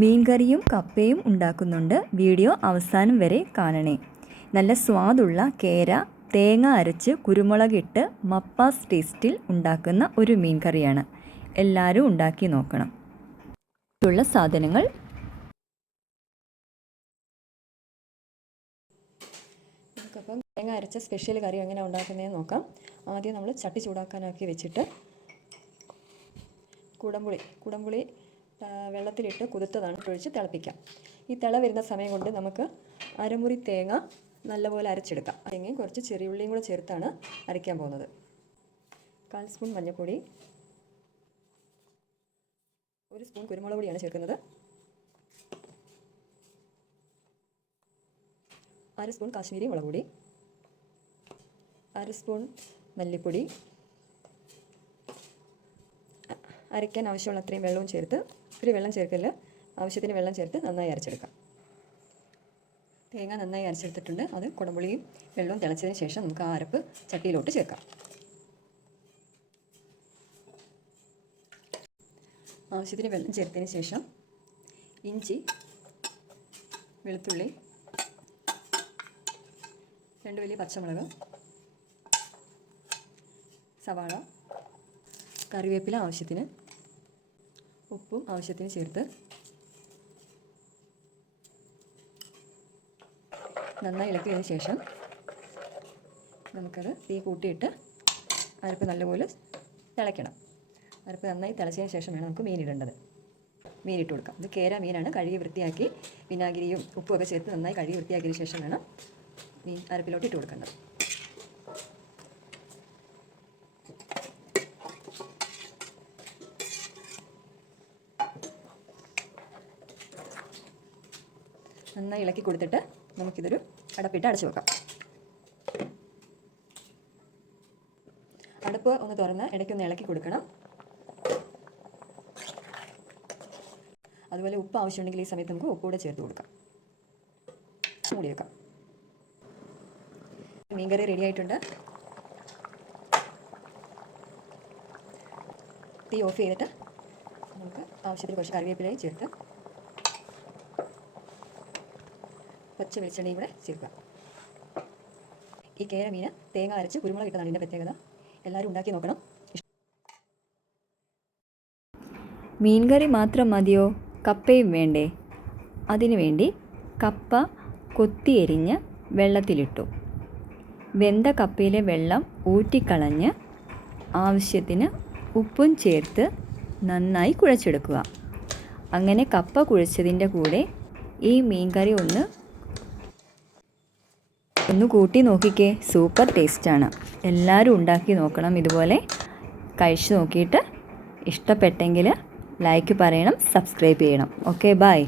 മീൻ കറിയും കപ്പയും ഉണ്ടാക്കുന്നുണ്ട്. വീഡിയോ അവസാനം വരെ കാണണേ. നല്ല സ്വാദുള്ള കേര തേങ്ങ അരച്ച് കുരുമുളകിട്ട് മപ്പാസ് ടേസ്റ്റിൽ ഉണ്ടാക്കുന്ന ഒരു മീൻ കറിയാണ്. എല്ലാവരും ഉണ്ടാക്കി നോക്കണം. ഉള്ള സാധനങ്ങൾ: നമുക്കപ്പം തേങ്ങ അരച്ച സ്പെഷ്യൽ കറി എങ്ങനെ ഉണ്ടാക്കുന്നതെന്ന് നോക്കാം. ആദ്യം നമ്മൾ ചട്ടി ചൂടാക്കാനാക്കി വെച്ചിട്ട് കുടംപുളി വെള്ളത്തിലിട്ട് കുതിർത്തതാണ് ഒഴിച്ച് തിളപ്പിക്കാം. ഈ തിള വരുന്ന സമയം കൊണ്ട് നമുക്ക് അരമുറി തേങ്ങ നല്ലപോലെ അരച്ചെടുക്കാം. അല്ലെങ്കിൽ കുറച്ച് ചെറിയുള്ളിയും കൂടെ ചേർത്താണ് അരയ്ക്കാൻ പോകുന്നത്. 1/4 സ്പൂൺ മഞ്ഞൾപ്പൊടി, 1 സ്പൂൺ കുരുമുളക് പൊടിയാണ് ചേർക്കുന്നത്, 1/2 സ്പൂൺ കാശ്മീരി മുളക് പൊടി, 1/2 സ്പൂൺ മല്ലിപ്പൊടി, അരയ്ക്കാൻ ആവശ്യമുള്ള അത്രയും വെള്ളവും ചേർത്ത്, ഒരു വെള്ളം ചേർക്കല്, ആവശ്യത്തിന് വെള്ളം ചേർത്ത് നന്നായി അരച്ചെടുക്കാം. തേങ്ങ നന്നായി അരച്ചെടുത്തിട്ടുണ്ട്. അത് കുടംപുളിയും വെള്ളവും തിളച്ചതിന് ശേഷം നമുക്ക് ആ അരപ്പ് ചട്ടിയിലോട്ട് ചേർക്കാം. ആവശ്യത്തിന് വെള്ളം ചേർത്തതിന് ശേഷം ഇഞ്ചി, വെളുത്തുള്ളി, 2 വലിയ പച്ചമുളക്, സവാള, കറിവേപ്പില ആവശ്യത്തിന്, ഉപ്പും ആവശ്യത്തിന് ചേർത്ത് നന്നായി ഇളക്കിയതിന് ശേഷം നമുക്കത് തീ കൂട്ടിയിട്ട് അരപ്പ് നല്ലപോലെ തിളയ്ക്കണം. അരപ്പ് നന്നായി തിളച്ചതിന് ശേഷം വേണം നമുക്ക് മീനിട്ട് കൊടുക്കാം. ഇത് കേര മീനാണ്. കഴുകി വൃത്തിയാക്കി വിനാഗിരിയും ഉപ്പും ഒക്കെ ചേർത്ത് നന്നായി കഴുകി വൃത്തിയാക്കിയതിന് ശേഷം വേണം മീൻ അരപ്പിലോട്ട് ഇട്ട് കൊടുക്കേണ്ടത്. നന്നായി ഇളക്കി കൊടുത്തിട്ട് നമുക്കിതൊരു അടപ്പിട്ട് അടച്ചു വെക്കാം. അടപ്പ് ഒന്ന് തുറന്ന് ഇടയ്ക്കൊന്ന് ഇളക്കി കൊടുക്കണം. അതുപോലെ ഉപ്പ് ആവശ്യമുണ്ടെങ്കിൽ ഈ സമയത്ത് നമുക്ക് ഉപ്പ് കൂടെ ചേർത്ത് കൊടുക്കാം. മൂടി വെക്കാം. മീൻകറി റെഡി ആയിട്ടുണ്ട്. തീ ഓഫ് ചെയ്തിട്ട് നമുക്ക് ആവശ്യത്തിന് കുറച്ച് കറിവേപ്പിലയും ചേർത്ത് പച്ച വെളിച്ചെണ്ണയും കൂടെ ചേർക്കുക. ഈ കേര മീൻ തേങ്ങ അരച്ച് കുരുമുളക് ഇട്ടതാണ് ഇതിൻ്റെ പ്രത്യേകത. എല്ലാവരും ഉണ്ടാക്കി നോക്കണം. മീൻ കറി മാത്രം മതിയോ? കപ്പയും വേണ്ടേ? അതിനുവേണ്ടി കപ്പ കൊത്തിയെരിഞ്ഞ് വെള്ളത്തിലിട്ടു. വെന്ത കപ്പയിലെ വെള്ളം ഊറ്റിക്കളഞ്ഞ് ആവശ്യത്തിന് ഉപ്പും ചേർത്ത് നന്നായി കുഴച്ചെടുക്കുക. അങ്ങനെ കപ്പ കുഴച്ചതിൻ്റെ കൂടെ ഈ മീൻ കറി ഒന്ന് കൂട്ടി നോക്കിക്കേ. സൂപ്പർ ടേസ്റ്റാണ്. എല്ലാവരും ഉണ്ടാക്കി നോക്കണം. ഇതുപോലെ കഴിച്ചു നോക്കിയിട്ട് ഇഷ്ടപ്പെട്ടെങ്കിൽ ലൈക്ക് പറയണം, സബ്സ്ക്രൈബ് ചെയ്യണം. Okay, by.